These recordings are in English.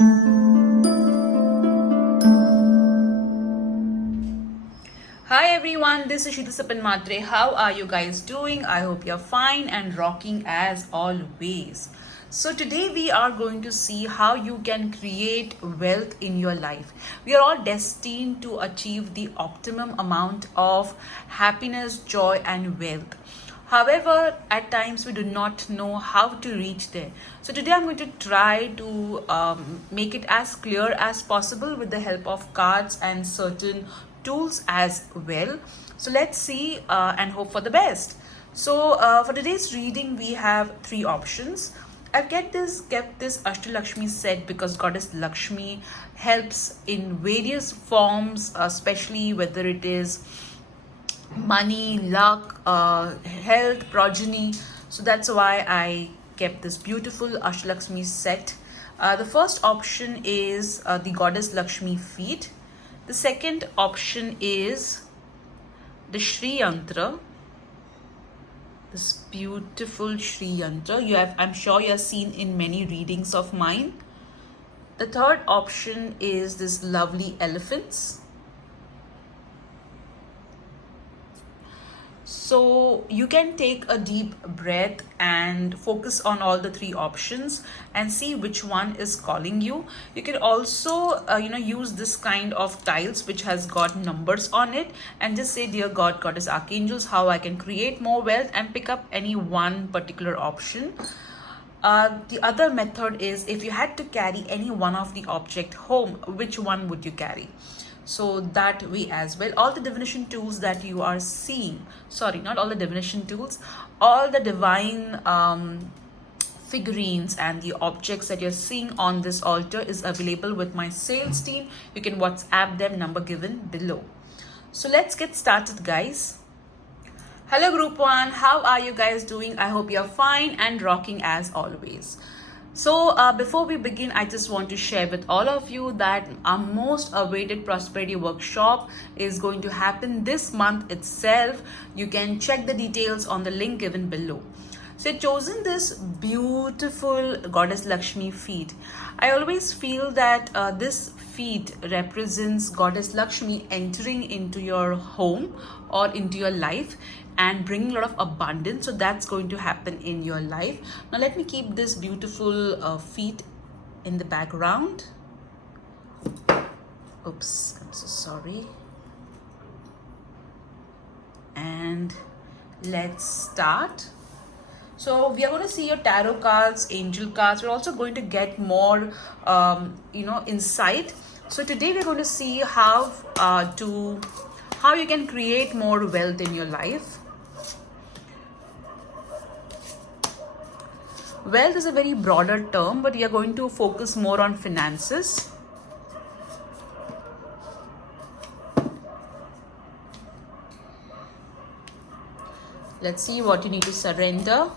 Hi everyone, this is Shita Sapan Matre. How are you guys doing? I hope you're fine and rocking as always. So today we are going to see how you can create wealth in your life. We are all destined to achieve the optimum amount of happiness, joy and wealth. However, at times we do not know how to reach there. So today I'm going to try to make it as clear as possible with the help of cards and certain tools as well. So let's see and hope for the best. So for today's reading, we have three options. I've kept this Ashtalakshmi set because Goddess Lakshmi helps in various forms, especially whether it is money, luck, health, progeny. So that's why I kept this beautiful Ashtalakshmi set. The first option is the Goddess Lakshmi feet. The second option is the Shri Yantra. This beautiful Shri Yantra. I'm sure you have seen in many readings of mine. The third option is this lovely elephants. So you can take a deep breath and focus on all the three options and see which one is calling you. You can also use this kind of tiles which has got numbers on it and just say, dear God, Goddess, Archangels, how I can create more wealth, and pick up any one particular option. The other method is, if you had to carry any one of the object home, which one would you carry? So that way as well, all the divination tools that you are seeing, sorry, not all the divination tools, all the divine figurines and the objects that you're seeing on this altar is available with my sales team. You can WhatsApp them, number given below. So let's get started, guys. Hello group 1, how are you guys doing? I hope you're fine and rocking as always. So before we begin, I just want to share with all of you that our most awaited prosperity workshop is going to happen this month itself. You can check the details on the link given below. So I've chosen this beautiful Goddess Lakshmi feet. I always feel that this feet represents Goddess Lakshmi entering into your home or into your life and bringing a lot of abundance. So that's going to happen in your life. Now let me keep this beautiful feet in the background. Oops, I'm so sorry. And let's start. So we are going to see your tarot cards, angel cards. We're also going to get more, insight. So today we're going to see how you can create more wealth in your life. Wealth is a very broader term, but we are going to focus more on finances. Let's see what you need to surrender.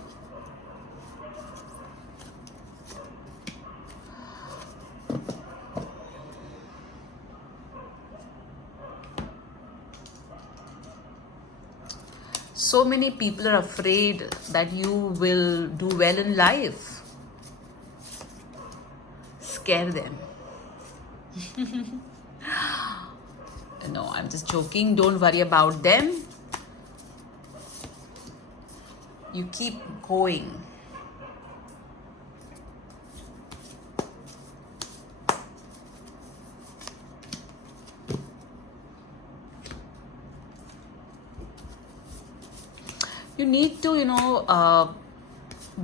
So many people are afraid that you will do well in life. Scare them. No, I'm just joking. Don't worry about them. You keep going. You need to,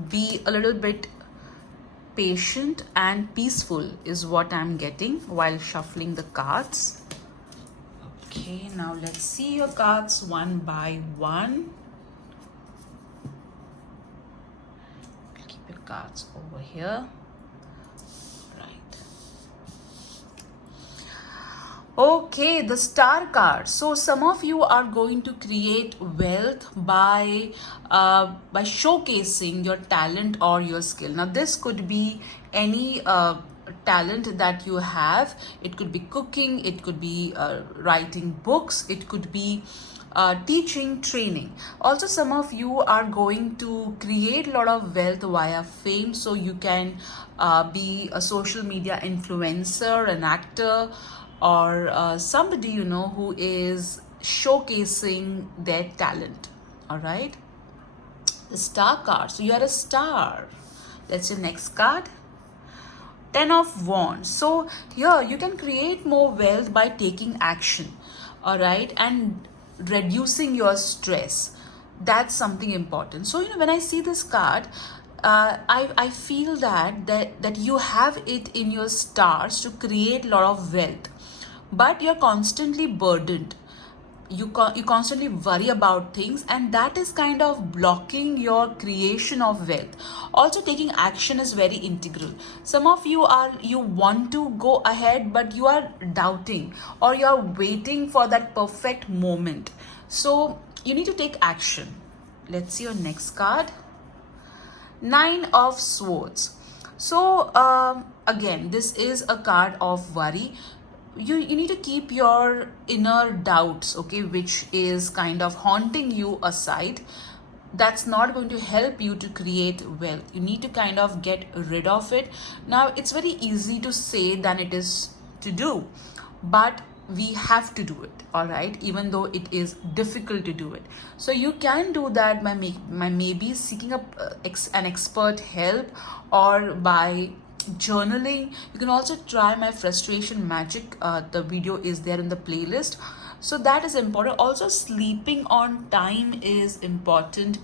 be a little bit patient and peaceful is what I'm getting while shuffling the cards. Okay, now let's see your cards one by one. Keep your cards over here. Okay, the star card. So some of you are going to create wealth by showcasing your talent or your skill. Now this could be any talent that you have. It could be cooking, it could be writing books, it could be teaching, training. Also, some of you are going to create a lot of wealth via fame, so you can be a social media influencer, an actor, or somebody who is showcasing their talent. All right, the star card. So you are a star. That's your next card. 10 of Wands. So here you can create more wealth by taking action, all right, and reducing your stress. That's something important. So when I see this card, I feel that you have it in your stars to create a lot of wealth, but you're constantly burdened. You constantly worry about things, and that is kind of blocking your creation of wealth. Also, taking action is very integral. Some of you want to go ahead, but you are doubting, or you are waiting for that perfect moment. So you need to take action. Let's see your next card. 9 of Swords. So again, this is a card of worry. You need to keep your inner doubts, okay, which is kind of haunting you, aside. That's not going to help you to create wealth. You need to kind of get rid of it. Now, it's very easy to say than it is to do, but we have to do it, all right, even though it is difficult to do it. So you can do that by maybe seeking an expert help, or by journaling. You can also try my frustration magic. The video is there in the playlist. So that is important. Also, sleeping on time is important.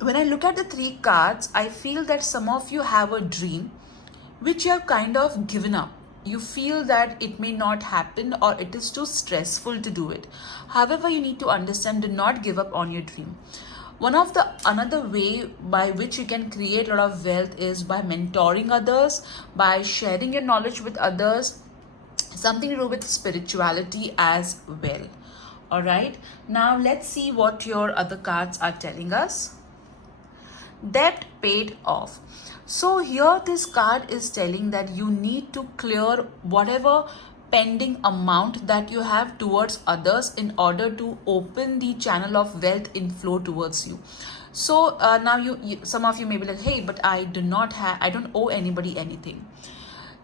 When I look at the 3 cards, I feel that some of you have a dream which you have kind of given up. You feel that it may not happen, or it is too stressful to do it. However, you need to understand, do not give up on your dream. Another way by which you can create a lot of wealth is by mentoring others, by sharing your knowledge with others, something to do with spirituality as well. All right, now let's see what your other cards are telling us. Debt paid off. So here this card is telling that you need to clear whatever pending amount that you have towards others in order to open the channel of wealth inflow towards you. So now some of you may be like, hey, but I don't owe anybody anything.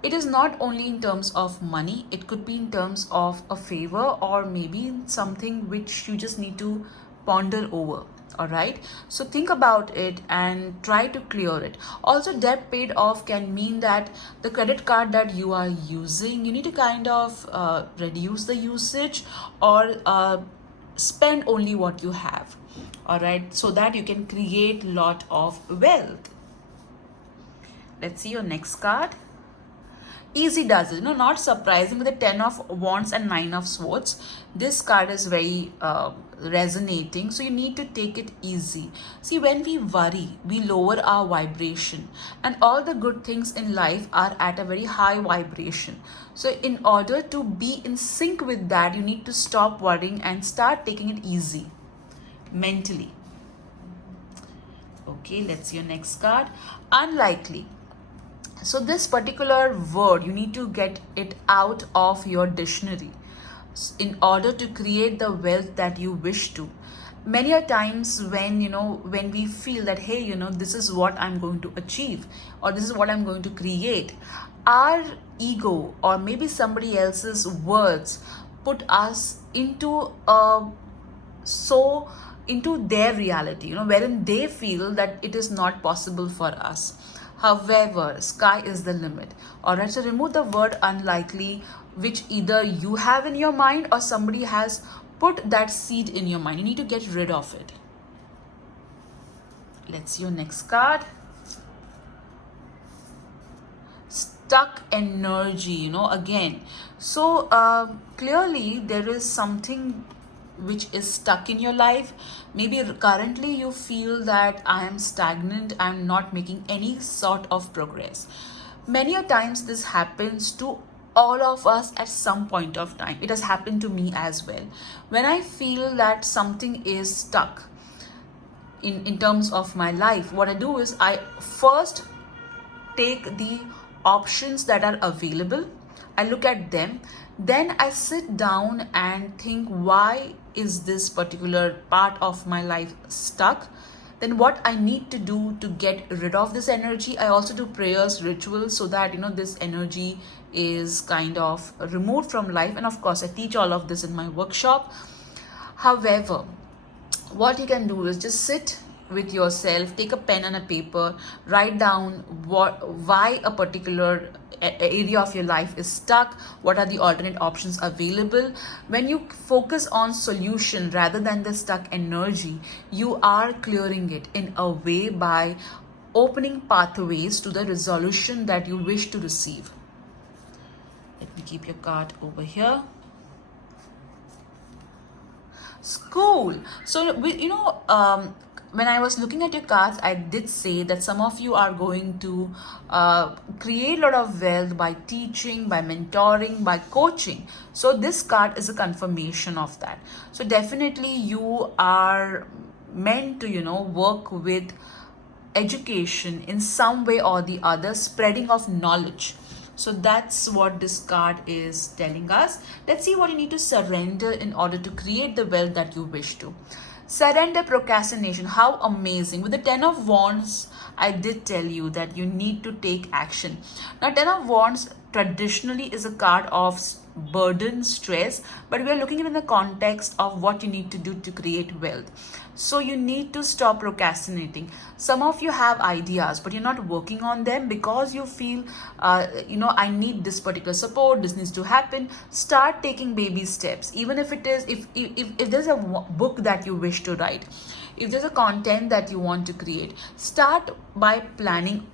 It is not only in terms of money, it could be in terms of a favor, or maybe something which you just need to ponder over. All right, so think about it and try to clear it. Also, debt paid off can mean that the credit card that you are using, you need to kind of reduce the usage, or spend only what you have. All right, so that you can create a lot of wealth. Let's see your next card. Easy does it. Not surprising, with the 10 of Wands and 9 of Swords. This card is very resonating. So you need to take it easy. See, when we worry, we lower our vibration. And all the good things in life are at a very high vibration. So in order to be in sync with that, you need to stop worrying and start taking it easy mentally. Okay, let's see your next card. Unlikely. So this particular word, you need to get it out of your dictionary in order to create the wealth that you wish to. Many a times when we feel that, hey, this is what I'm going to achieve, or this is what I'm going to create, our ego or maybe somebody else's words put us into their reality, wherein they feel that it is not possible for us. However, sky is the limit. All right, so remove the word unlikely, which either you have in your mind or somebody has put that seed in your mind. You need to get rid of it. Let's see your next card. Stuck energy, again. So clearly there is something which is stuck in your life. Maybe currently you feel that I am stagnant, I'm not making any sort of progress. Many a times this happens to all of us at some point of time. It has happened to me as well. When I feel that something is stuck in terms of my life, what I do is I first take the options that are available. I look at them, Then I sit down and think, why is this particular part of my life stuck? Then what I need to do to get rid of this energy. I also do prayers, rituals, so that this energy is kind of removed from life. And of course, I teach all of this in my workshop. However, what you can do is just sit with yourself, take a pen and a paper, write down why a particular area of your life is stuck, what are the alternate options available. When you focus on solution rather than the stuck energy, you are clearing it in a way by opening pathways to the resolution that you wish to receive. Let me keep your card over here. School. So when I was looking at your cards, I did say that some of you are going to create a lot of wealth by teaching, by mentoring, by coaching. So this card is a confirmation of that. So definitely you are meant to work with education in some way or the other, spreading of knowledge. So that's what this card is telling us. Let's see what you need to surrender in order to create the wealth that you wish to. Surrender procrastination. How amazing. With the 10 of Wands, I did tell you that you need to take action. Now, 10 of Wands traditionally is a card of burden, stress, but we are looking at it in the context of what you need to do to create wealth. So you need to stop procrastinating. Some of you have ideas, but you're not working on them because you feel, I need this particular support. This needs to happen. Start taking baby steps. Even if it is, if there's a book that you wish to write, if there's a content that you want to create, start by planning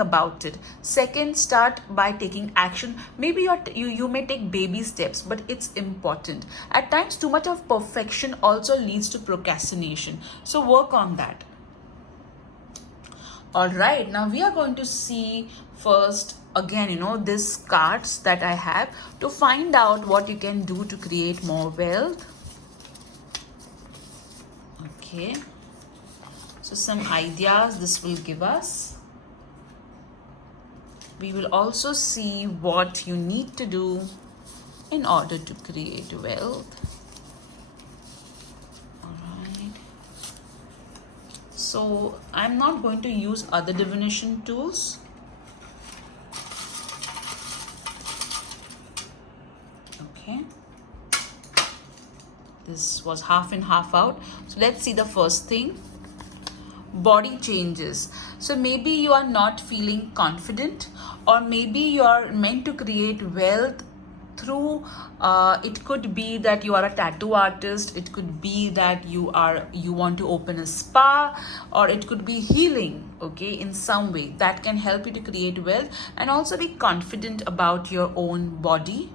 about it. Second, start by taking action. Maybe you may take baby steps, but it's important. At times, too much of perfection also leads to procrastination. So work on that. All right, now we are going to see first again, these cards that I have to find out what you can do to create more wealth. Okay, so some ideas this will give us. We will also see what you need to do in order to create wealth. All right. So I'm not going to use other divination tools. Okay. This was half in, half out. So let's see the first thing. Body changes. So maybe you are not feeling confident, or maybe you are meant to create wealth through it could be that you are a tattoo artist, it could be that you want to open a spa, or it could be healing, okay, in some way that can help you to create wealth. And also be confident about your own body.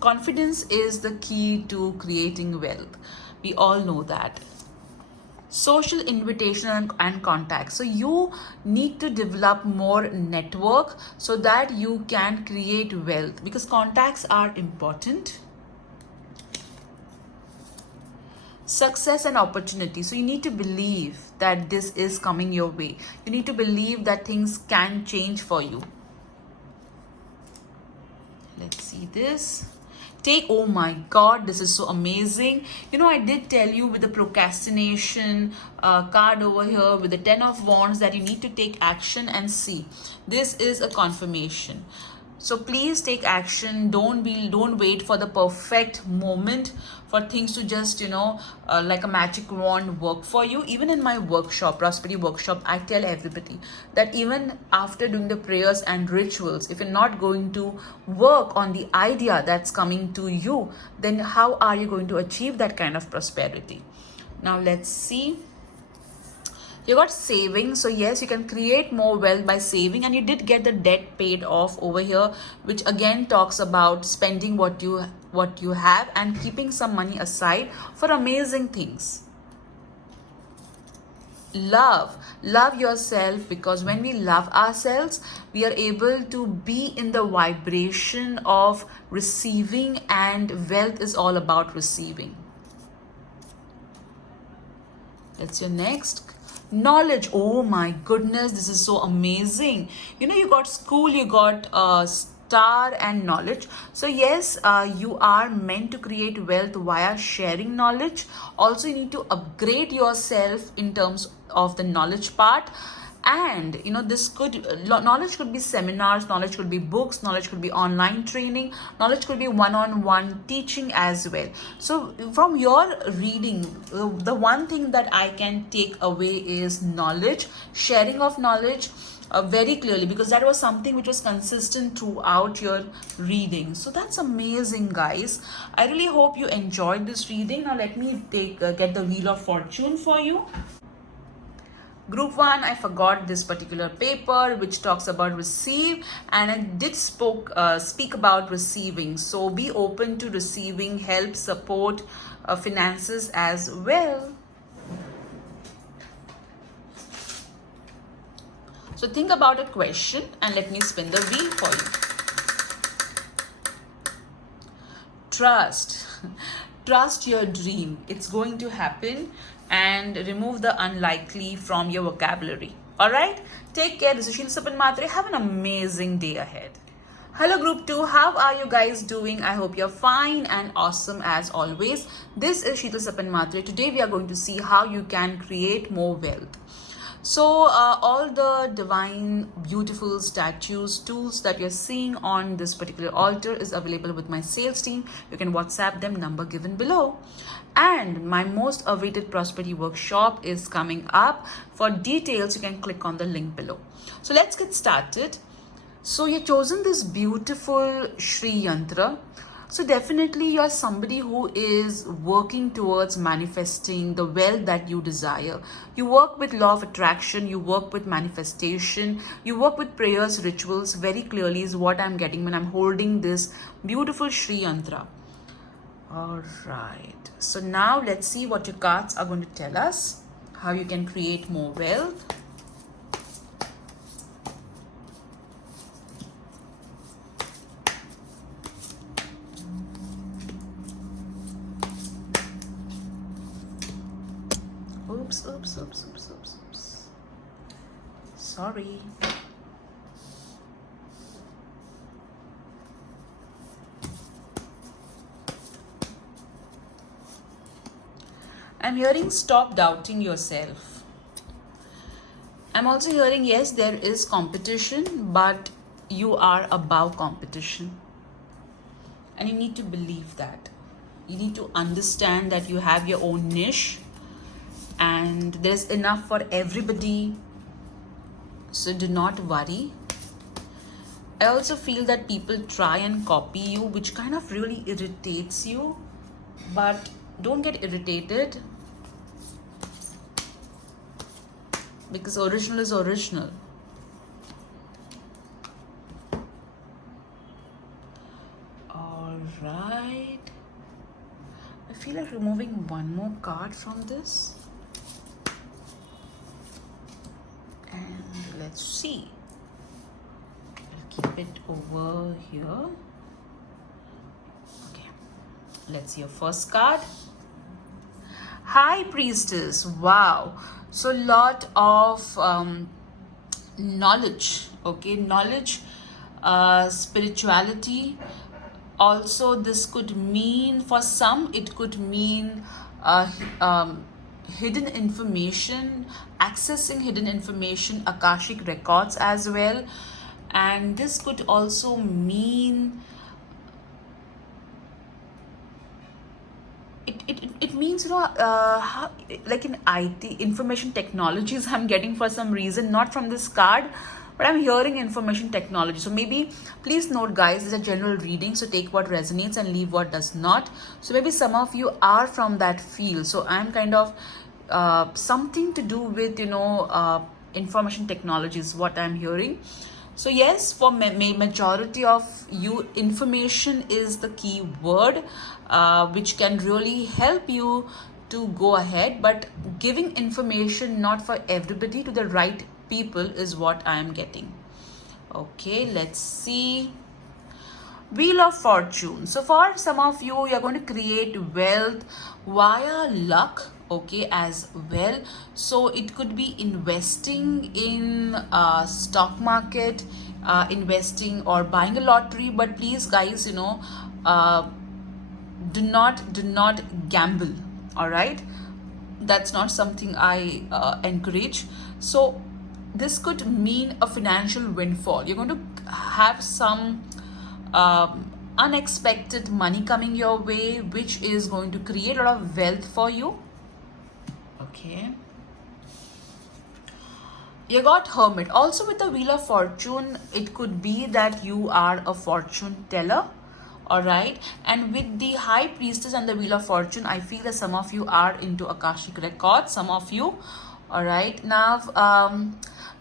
Confidence is the key to creating wealth. We all know that. Social invitation and contact. So you need to develop more network so that you can create wealth, because contacts are important. Success and opportunity. So you need to believe that this is coming your way. You need to believe that things can change for you. Let's see this. Oh my god, this is so amazing. I did tell you with the procrastination card over here with the 10 of Wands that you need to take action, and see, this is a confirmation. So please take action. Don't wait for the perfect moment for things to just like a magic wand work for you. Even in my workshop, prosperity workshop, I tell everybody that even after doing the prayers and rituals, if you're not going to work on the idea that's coming to you, then how are you going to achieve that kind of prosperity? Now let's see. You got saving. So yes, you can create more wealth by saving, and you did get the debt paid off over here, which again talks about spending what you have and keeping some money aside for amazing things. Love yourself, because when we love ourselves, we are able to be in the vibration of receiving, and wealth is all about receiving. That's your next. Knowledge. Oh my goodness, this is so amazing. You got school, you got star and knowledge. So yes, you are meant to create wealth via sharing knowledge. Also, you need to upgrade yourself in terms of the knowledge part. And this knowledge could be seminars, knowledge could be books, knowledge could be online training, knowledge could be one-on-one teaching as well. So from your reading, the one thing that I can take away is knowledge, sharing of knowledge, very clearly, because that was something which was consistent throughout your reading. So that's amazing, guys. I really hope you enjoyed this reading. Now let me get the Wheel of Fortune for you. Group 1, I forgot this particular paper which talks about receive, and it did speak about receiving. So be open to receiving help, support, finances as well. So think about a question and let me spin the wheel for you. Trust. Trust your dream. It's going to happen, and remove the unlikely from your vocabulary. All right? Take care. This is Sheela Sapan Matre. Have an amazing day ahead. Hello Group 2, how are you guys doing? I hope you're fine and awesome as always. This is Sheela Sapan Matre. Today we are going to see how you can create more wealth. So all the divine, beautiful statues, tools that you're seeing on this particular altar is available with my sales team. You can WhatsApp them, number given below. And my most awaited prosperity workshop is coming up. For details, you can click on the link below. So let's get started. So you've chosen this beautiful Shri Yantra. So definitely you're somebody who is working towards manifesting the wealth that you desire. You work with law of attraction, you work with manifestation, you work with prayers, rituals. Very clearly is what I'm getting when I'm holding this beautiful Shri Yantra. All right. So now let's see what your cards are going to tell us. How you can create more wealth. Oops. Sorry. I'm hearing stop doubting yourself. I'm also hearing yes, there is competition, but you are above competition. And you need to believe that. You need to understand that you have your own niche and there's enough for everybody. So do not worry. I also feel that people try and copy you, which kind of really irritates you, but don't get irritated, because original is original. All right. I feel like removing one more card from this. And let's see. I'll keep it over here. Okay. Let's see your first card. High Priestess. Wow. So lot of knowledge. Okay. Knowledge, spirituality. Also, this could mean, for some, it could mean hidden information, accessing hidden information, Akashic records as well. And this could also mean, it means, how, like in IT, information technologies, I'm getting for some reason, not from this card, but I'm hearing information technology. So maybe, please note guys, it's a general reading, so take what resonates and leave what does not. So maybe some of you are from that field. So I'm kind of something to do with, information technology is what I'm hearing. So yes, for majority of you, information is the key word, which can really help you to go ahead. But giving information not for everybody, to the right people, is what I am getting. Okay, let's see. Wheel of Fortune. So for some of you, you're going to create wealth via luck, okay, as well. So it could be investing in stock market, investing or buying a lottery, but please guys, do not gamble. All right, that's not something I encourage. So this could mean a financial windfall. You're going to have some unexpected money coming your way, which is going to create a lot of wealth for you. Okay, you got Hermit. Also with the Wheel of Fortune, it could be that you are a fortune teller. All right. And with the High Priestess and the Wheel of Fortune, I feel that some of you are into Akashic Records. Some of you. All right. Now,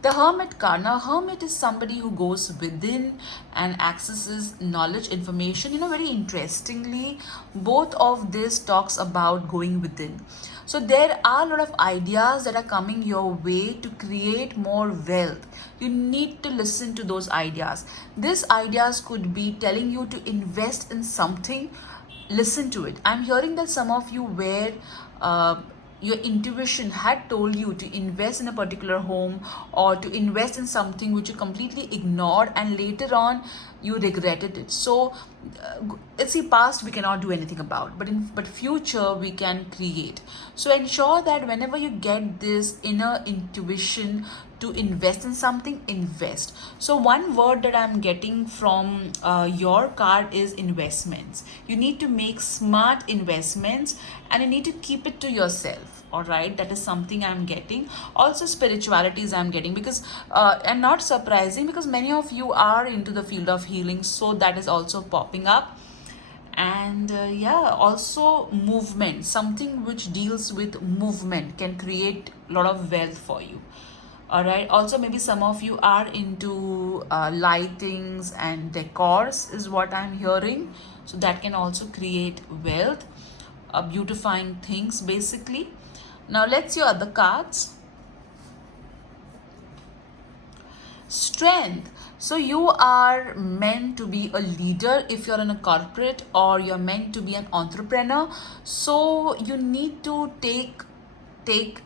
the Hermit card. Now, Hermit is somebody who goes within and accesses knowledge, information. Very interestingly, both of this talks about going within. So there are a lot of ideas that are coming your way to create more wealth. You need to listen to those ideas. These ideas could be telling you to invest in something. Listen to it. I'm hearing that some of you were your intuition had told you to invest in a particular home or to invest in something which you completely ignored, and later on you regretted it. So it's the past we cannot do anything about, but future we can create. So ensure that whenever you get this inner intuition to invest in something, invest. So one word that I'm getting from your card is investments. You need to make smart investments and you need to keep it to yourself. All right, that is something I'm getting. Also spiritualities I'm getting, because and not surprising, because many of you are into the field of healing, so that is also popping up. And yeah, also movement, something which deals with movement can create a lot of wealth for you. All right, also maybe some of you are into lightings and decors is what I'm hearing, so that can also create wealth, beautifying things basically. Now let's see your other cards. Strength. So you are meant to be a leader if you're in a corporate, or you're meant to be an entrepreneur. So you need to take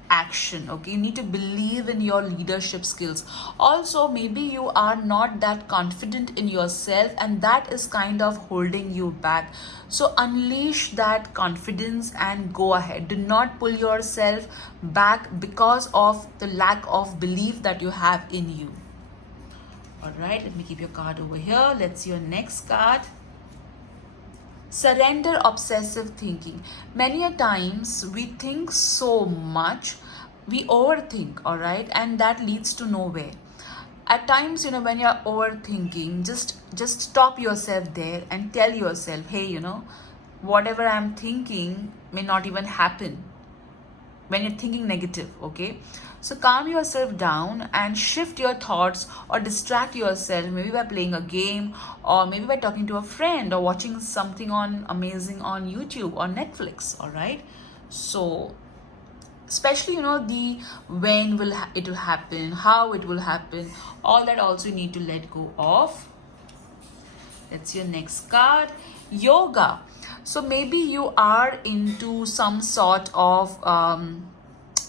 action. Okay, you need to believe in your leadership skills. Also maybe you are not that confident in yourself, and that is kind of holding you back. So unleash that confidence and go ahead. Do not pull yourself back because of the lack of belief that you have in you. All right, let me keep your card over here. Let's see your next card. Surrender obsessive thinking. Many a times we think so much, we overthink, all right, and that leads to nowhere. At times, when you're overthinking, just stop yourself there and tell yourself, hey, whatever I'm thinking may not even happen. When you're thinking negative, okay, so calm yourself down and shift your thoughts, or distract yourself, maybe by playing a game, or maybe by talking to a friend, or watching something amazing on YouTube or Netflix. All right, so especially the when it will happen, how it will happen, all that also you need to let go of. That's your next card. Yoga. So maybe you are into some sort of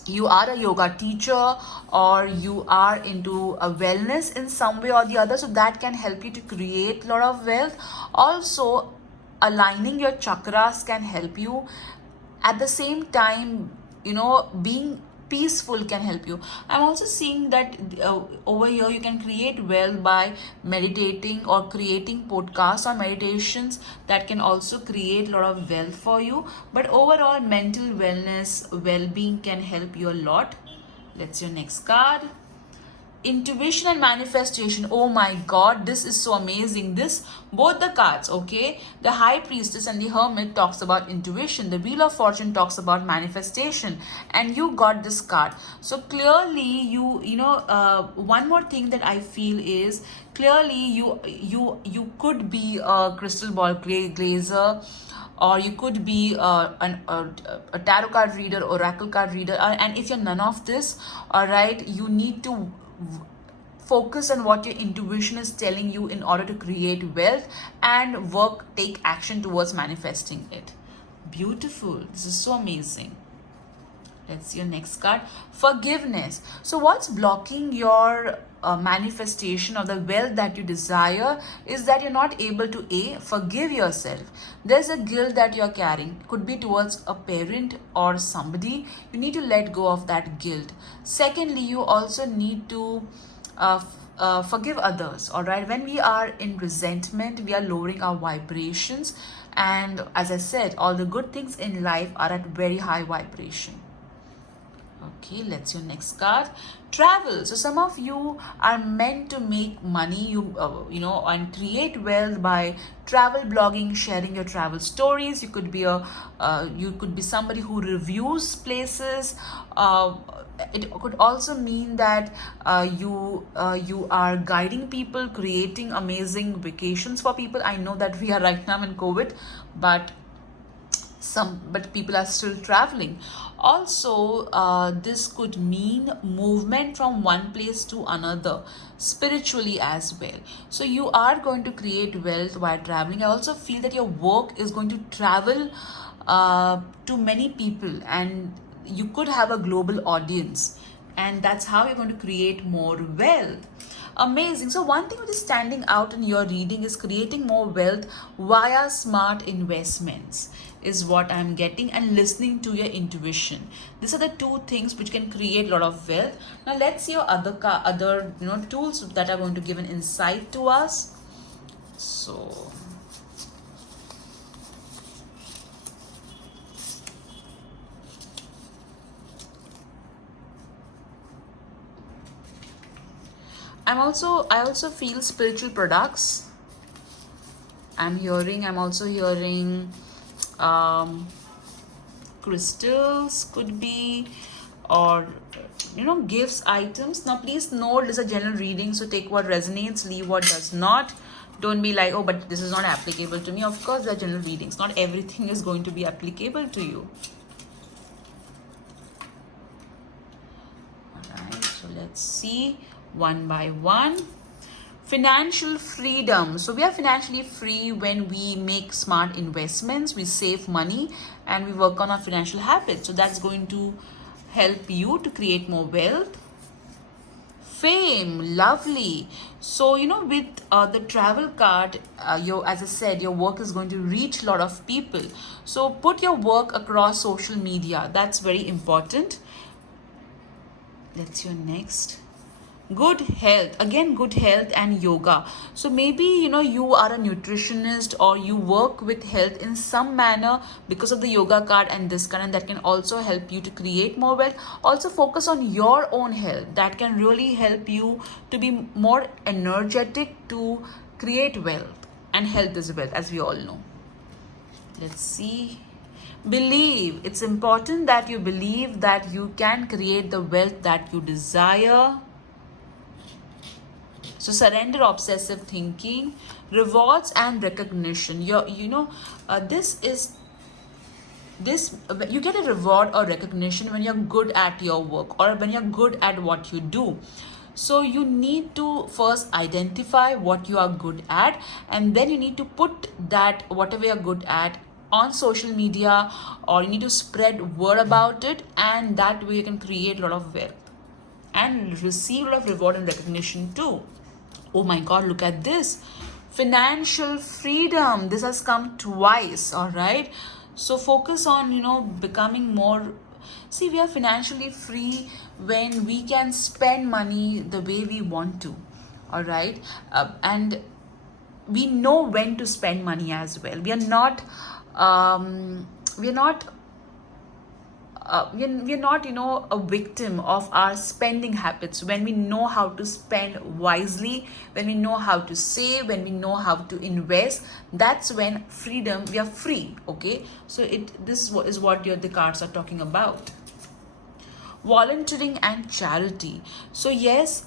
you are a yoga teacher, or you are into a wellness in some way or the other, so that can help you to create a lot of wealth. Also aligning your chakras can help you. At the same time, being peaceful can help you. I'm also seeing that over here you can create wealth by meditating or creating podcasts or meditations that can also create a lot of wealth for you. But overall, mental wellness, well-being can help you a lot. Let's see your next card. Intuition and manifestation. Oh my god, this is so amazing. This, both the cards, okay, the High Priestess and the Hermit talks about intuition, the Wheel of Fortune talks about manifestation, and you got this card. So clearly one more thing that I feel is, clearly you could be a crystal ball glazer, or you could be a tarot card reader, oracle card reader, and if you're none of this, all right, you need to focus on what your intuition is telling you in order to create wealth and take action towards manifesting it. Beautiful. This is so amazing. Let's see your next card. Forgiveness. So what's blocking your manifestation of the wealth that you desire is that you're not able to forgive yourself. There's a guilt that you're carrying, could be towards a parent or somebody. You need to let go of that guilt. Secondly, you also need to forgive others. All right, when we are in resentment, we are lowering our vibrations, and as I said, all the good things in life are at very high vibration. Okay, let's your next card. Travel. So some of you are meant to make money, and create wealth by travel blogging, sharing your travel stories. You could be somebody who reviews places. It could also mean that you are guiding people, creating amazing vacations for people. I know that we are right now in COVID, but people are still traveling. Also, this could mean movement from one place to another, spiritually as well. So you are going to create wealth while traveling. I also feel that your work is going to travel to many people, and you could have a global audience, and that's how you're going to create more wealth. Amazing. So one thing which is standing out in your reading is creating more wealth via smart investments is what I'm getting, and listening to your intuition. These are the two things which can create a lot of wealth. Now let's see your other tools that are going to give an insight to us. So I also feel spiritual products. I'm also hearing crystals could be, or gifts, items. Now please note, this is a general reading, so take what resonates, leave what does not. Don't be like, oh, but this is not applicable to me. Of course, they're general readings. Not everything is going to be applicable to you. Alright, so let's see one by one. Financial freedom. So we are financially free when we make smart investments, we save money, and we work on our financial habits. So that's going to help you to create more wealth. Fame, lovely. So with the travel card, as I said, your work is going to reach a lot of people. So put your work across social media. That's very important. Let's your next. Good health. Again, good health and yoga. So maybe you are a nutritionist, or you work with health in some manner because of the yoga card and this card, and that can also help you to create more wealth. Also focus on your own health. That can really help you to be more energetic to create wealth, and health is wealth, as we all know. Let's see. Believe. It's important that you believe that you can create the wealth that you desire. So surrender obsessive thinking, rewards and recognition. You get a reward or recognition when you're good at your work, or when you're good at what you do. So you need to first identify what you are good at, and then you need to put that whatever you're good at on social media, or you need to spread word about it, and that way you can create a lot of wealth and receive a lot of reward and recognition too. Oh my God, look at this. Financial freedom. This has come twice, all right? So focus on, becoming more. See, we are financially free when we can spend money the way we want to, all right? And we know when to spend money as well. We are not a victim of our spending habits. When we know how to spend wisely, when we know how to save, when we know how to invest, that's when freedom, we are free. Okay, so this is what the cards are talking about. Volunteering and charity. So yes,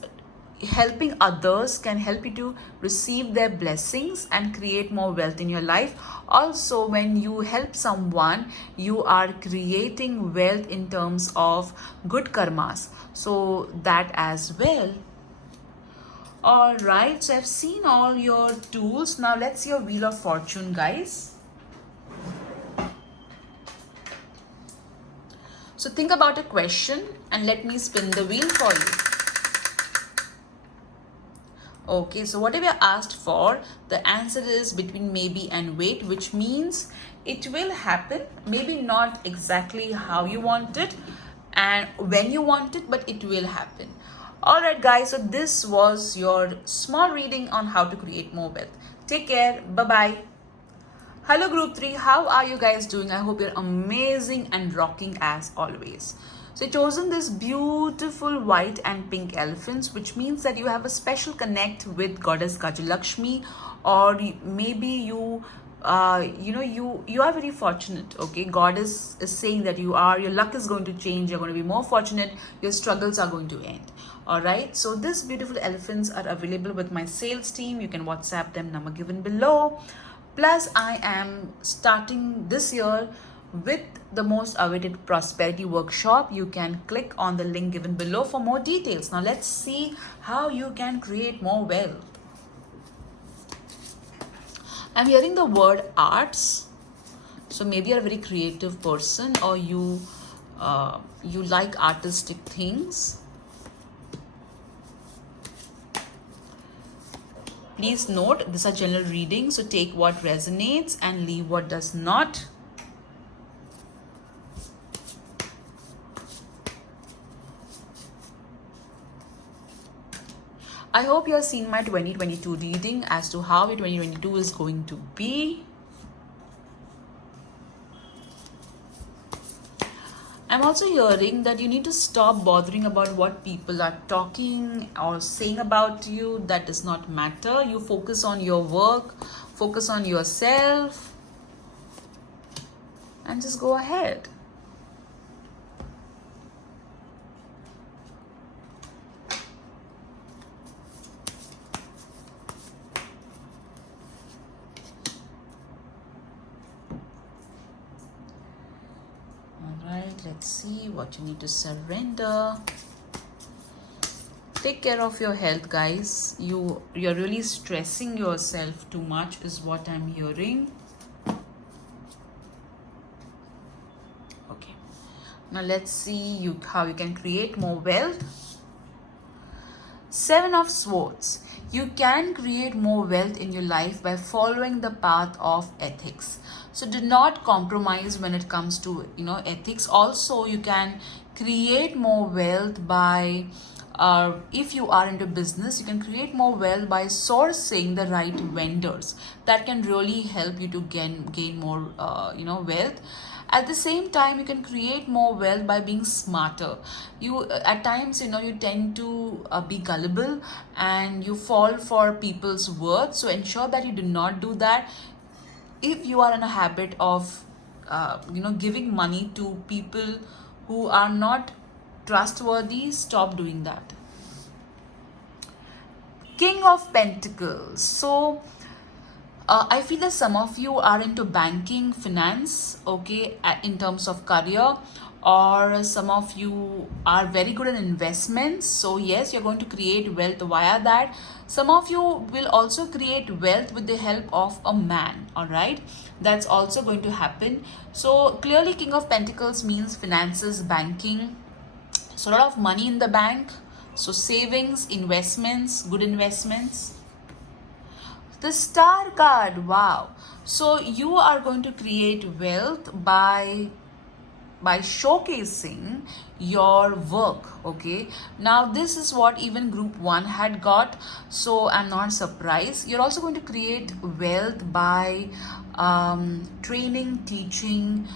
helping others can help you to receive their blessings and create more wealth in your life. Also, when you help someone, you are creating wealth in terms of good karmas, so that as well. All right, so I've seen all your tools. Now let's see your Wheel of Fortune, guys. So think about a question and let me spin the wheel for you. Okay, so whatever you're asked for, the answer is between maybe and wait, which means it will happen. Maybe not exactly how you want it and when you want it, but it will happen. All right, guys, so this was your small reading on how to create more wealth. Take care. Bye bye. Hello, Group 3. How are you guys doing? I hope you're amazing and rocking as always. So, I've chosen this beautiful white and pink elephants, which means that you have a special connect with Goddess Gajalakshmi, or maybe you are very fortunate. Okay, Goddess is saying that your luck is going to change. You're going to be more fortunate. Your struggles are going to end. All right. So, these beautiful elephants are available with my sales team. You can WhatsApp them. Number given below. Plus, I am starting this year with the most awaited prosperity workshop. You can click on the link given below for more details. Now, let's see how you can create more wealth. I'm hearing the word arts. So maybe you're a very creative person, or you like artistic things. Please note, these are general readings, so take what resonates and leave what does not. I hope you have seen my 2022 reading as to how your 2022 is going to be. I'm also hearing that you need to stop bothering about what people are talking or saying about you. That does not matter. You focus on your work, focus on yourself, and just go ahead. Let's see what you need to surrender. Take care of your health, guys. You're really stressing yourself too much is what I'm hearing. Okay, now let's see how you can create more wealth. 7 of Swords. You can create more wealth in your life by following the path of ethics. So do not compromise when it comes to ethics. Also, you can create more wealth by if you are into business, you can create more wealth by sourcing the right vendors. That can really help you to gain more wealth. At the same time, you can create more wealth by being smarter. You at times you tend to be gullible and you fall for people's words, so ensure that you do not do that. If you are in a habit of giving money to people who are not trustworthy, stop doing that. King of Pentacles. So I feel that some of you are into banking, finance, okay, in terms of career, or some of you are very good in investments. So yes, you're going to create wealth via that. Some of you will also create wealth with the help of a man. All right, that's also going to happen. So clearly, King of Pentacles means finances, banking, so a lot of money in the bank. So savings, investments, good investments. The Star card. Wow. So you are going to create wealth by showcasing your work. Okay, now this is what even Group 1 had got, so I'm not surprised. You're also going to create wealth by training, teaching.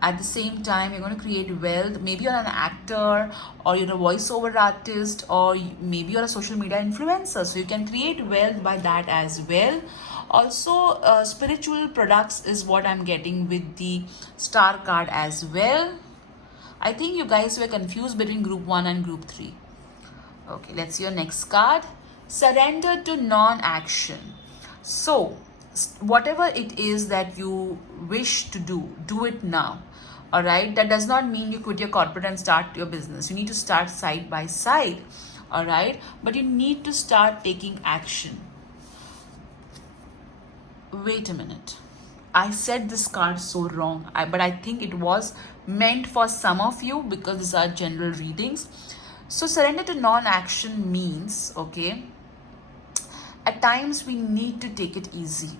At the same time, you're going to create wealth. Maybe you're an actor, or you're a voiceover artist, or maybe you're a social media influencer, so you can create wealth by that as well. Also, spiritual products is what I'm getting with the Star card as well. I think you guys were confused between Group 1 and Group 3. Okay, let's see your next card. Surrender to non-action. So whatever it is that you wish to do it now. All right, that does not mean you quit your corporate and start your business. You need to start side by side. All right, but you need to start taking action. Wait a minute, I said this card so wrong, but I think it was meant for some of you because these are general readings. So surrender to non-action means, okay, at times we need to take it easy.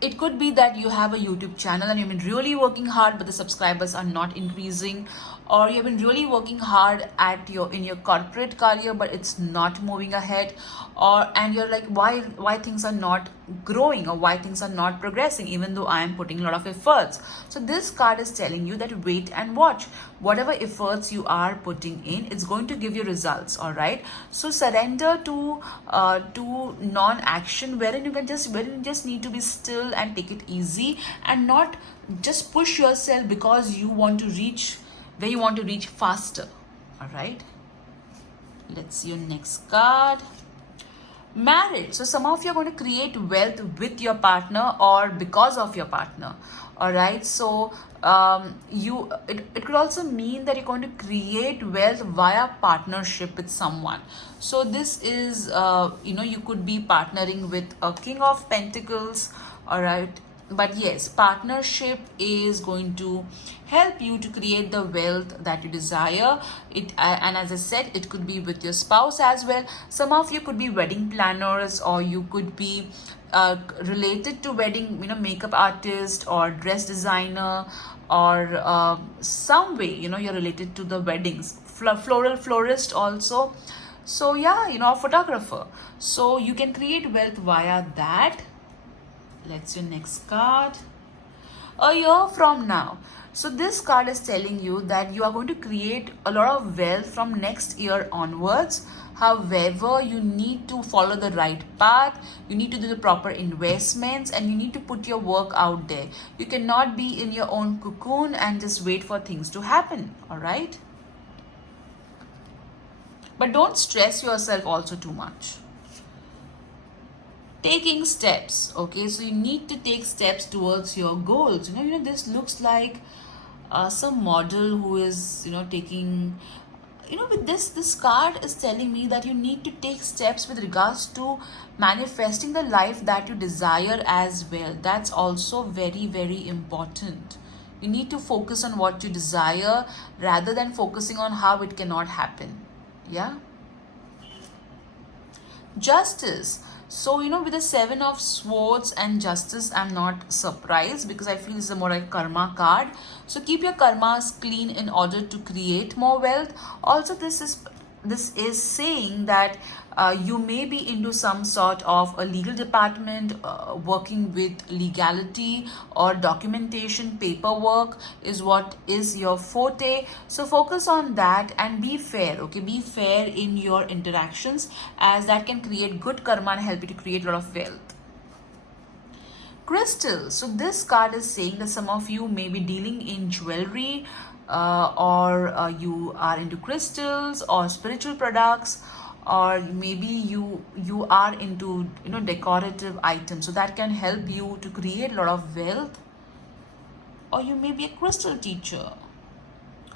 It could be that you have a YouTube channel and you've been really working hard, but the subscribers are not increasing, or you've been really working hard at in your corporate career, but it's not moving ahead, and you're like, why things are not growing, or why things are not progressing, even though I am putting a lot of efforts. So this card is telling you that wait and watch. Whatever efforts you are putting in, it's going to give you results. All right. So surrender to non-action, wherein you just need to be still and take it easy, and not just push yourself because you want to reach where you want to reach faster. All right. Let's see your next card. Marriage. So some of you are going to create wealth with your partner or because of your partner. All right. So it could also mean that you're going to create wealth via partnership with someone. So this is you could be partnering with a King of Pentacles. All right. But yes, partnership is going to help you to create the wealth that you desire. And as I said, it could be with your spouse as well. Some of you could be wedding planners, or you could be related to wedding, makeup artist or dress designer, or some way, you're related to the weddings. Floral florist also. So yeah, a photographer. So you can create wealth via that. Let's your next card. A year from now. So this card is telling you that you are going to create a lot of wealth from next year onwards. However, you need to follow the right path. You need to do the proper investments, and you need to put your work out there. You cannot be in your own cocoon and just wait for things to happen. All right. But don't stress yourself also too much. Taking steps. Okay, so you need to take steps towards your goals. This looks like some model who is taking, with this card is telling me that you need to take steps with regards to manifesting the life that you desire as well. That's also very, very important. You need to focus on what you desire rather than focusing on how it cannot happen. Yeah. Justice. So, with the Seven of Swords and Justice, I'm not surprised, because I feel this is more like karma card. So keep your karmas clean in order to create more wealth. Also, this is saying that you may be into some sort of a legal department, working with legality or documentation, paperwork is what is your forte. So focus on that and be fair. Okay, be fair in your interactions, as that can create good karma and help you to create a lot of wealth. Crystals. So this card is saying that some of you may be dealing in jewelry, or you are into crystals or spiritual products, or maybe you are into decorative items, so that can help you to create a lot of wealth. Or you may be a crystal teacher.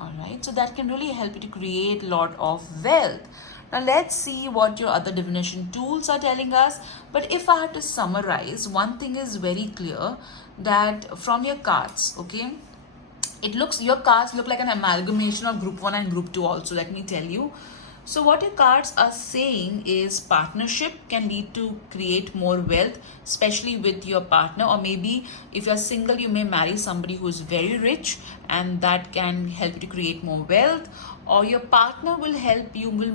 All right, so that can really help you to create a lot of wealth. Now let's see what your other divination tools are telling us. But if I had to summarize, one thing is very clear, that from your cards, okay, your cards look like an amalgamation of group 1 and group 2 also, let me tell you. So what your cards are saying is partnership can lead to create more wealth, especially with your partner, or maybe if you're single, you may marry somebody who is very rich, and that can help you to create more wealth. Or your partner will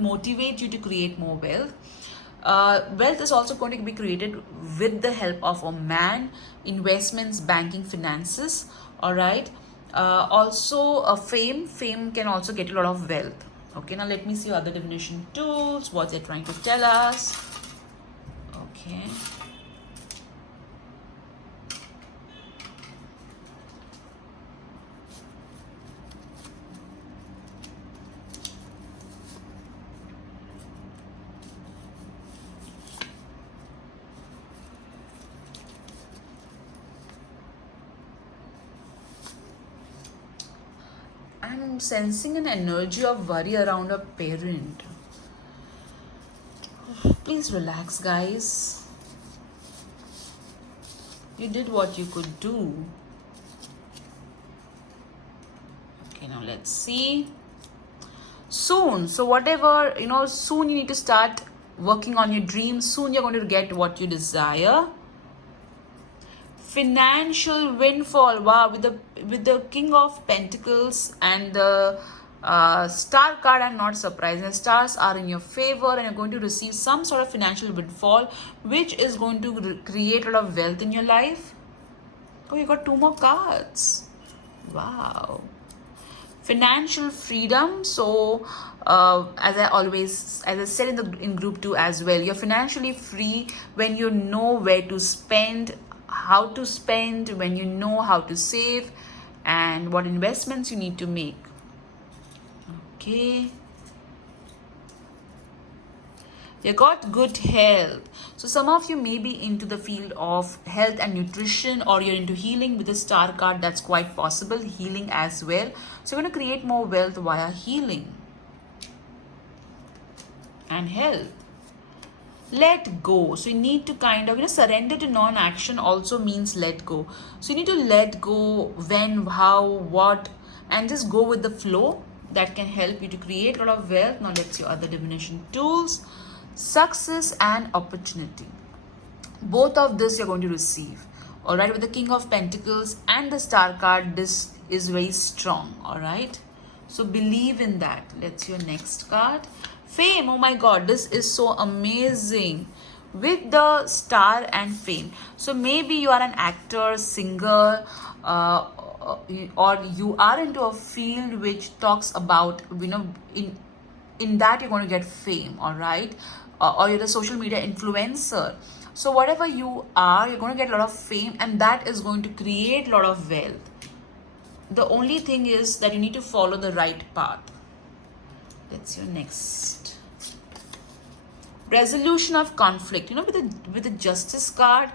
motivate you to create more wealth. Wealth is also going to be created with the help of a man, investments, banking, finances. All right. Also, fame can also get a lot of wealth. Okay, now let me see other divination tools, what they're trying to tell us. Okay. I'm sensing an energy of worry around a parent. Please relax, guys. You did what you could do. Okay, now let's see. Soon. So whatever, soon you need to start working on your dreams. Soon you're going to get what you desire. Financial windfall. Wow, with the King of Pentacles and the star card, I'm not surprised. The stars are in your favor and you're going to receive some sort of financial windfall, which is going to create a lot of wealth in your life. Oh, you got 2 more cards. Wow. Financial freedom. So as I said in group 2 as well, you're financially free when you know where to spend, how to spend, when you know how to save, and what investments you need to make. Okay. You got good health. So some of you may be into the field of health and nutrition, or you're into healing with the star card. That's quite possible. Healing as well. So you're going to create more wealth via healing and health. Let go. So you need to kind of, surrender to non-action also means let go. So you need to let go when, how, what, and just go with the flow. That can help you to create a lot of wealth. Now let's see other divination tools. Success and opportunity. Both of this you're going to receive. All right, with the King of Pentacles and the star card, this is very strong. All right, so believe in that. Let's see your next card. Fame. Oh my God, this is so amazing with the star and fame. So maybe you are an actor, singer, or you are into a field which talks about, in that you're going to get fame. All right, or you're a social media influencer. So whatever you are, you're going to get a lot of fame, and that is going to create a lot of wealth. The only thing is that you need to follow the right path. That's your next. Resolution of conflict. With the Justice card,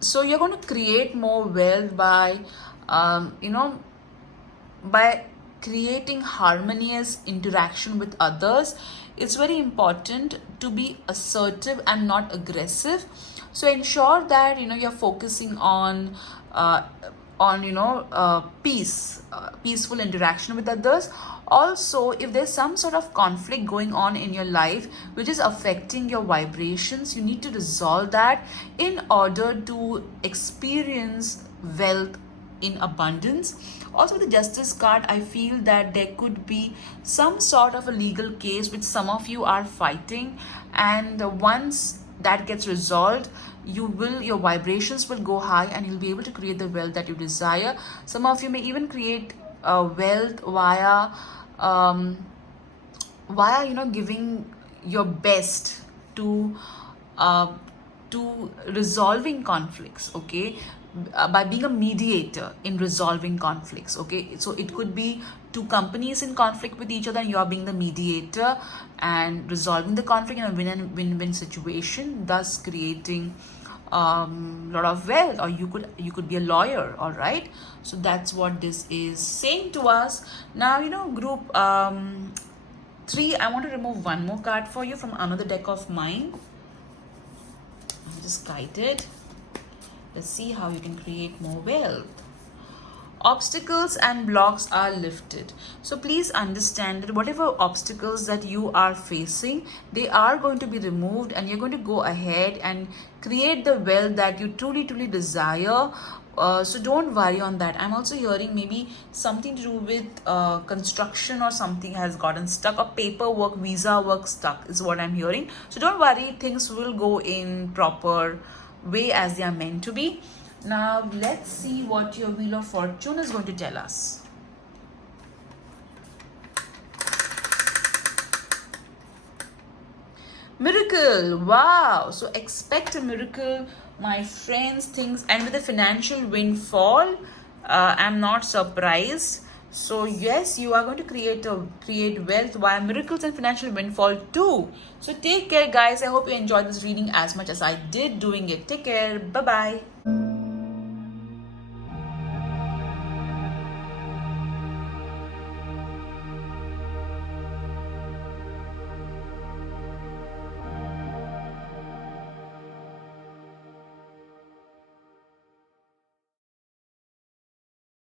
so you're going to create more wealth by by creating harmonious interaction with others. It's very important to be assertive and not aggressive. So ensure that you're focusing on peaceful interaction with others. Also, if there's some sort of conflict going on in your life which is affecting your vibrations, you need to resolve that in order to experience wealth in abundance. Also, with the Justice card, I feel that there could be some sort of a legal case which some of you are fighting, and once that gets resolved, your vibrations will go high and you'll be able to create the wealth that you desire. Some of you may even create wealth via giving your best to resolving conflicts. Okay, by being a mediator in resolving conflicts. Okay, so it could be 2 companies in conflict with each other, and you are being the mediator and resolving the conflict in a win-win situation, thus creating lot of wealth. Or you could be a lawyer. All right, so that's what this is saying to us. Now, group 3, I want to remove one more card for you from another deck of mine. I'll just guide it. Let's see how you can create more wealth. Obstacles and blocks are lifted. So please understand that whatever obstacles that you are facing, they are going to be removed, and you're going to go ahead and create the wealth that you truly desire. So don't worry on that. I'm also hearing maybe something to do with construction, or something has gotten stuck, or paperwork, visa work stuck is what I'm hearing. So don't worry, things will go in proper way as they are meant to be. Now let's see what your Wheel of Fortune is going to tell us. Miracle. Wow, so expect a miracle, my friends. Things, and with a financial windfall, I'm not surprised. So yes, you are going to create wealth via miracles and financial windfall too. So take care, guys. I hope you enjoyed this reading as much as I did doing it. Take care. Bye bye.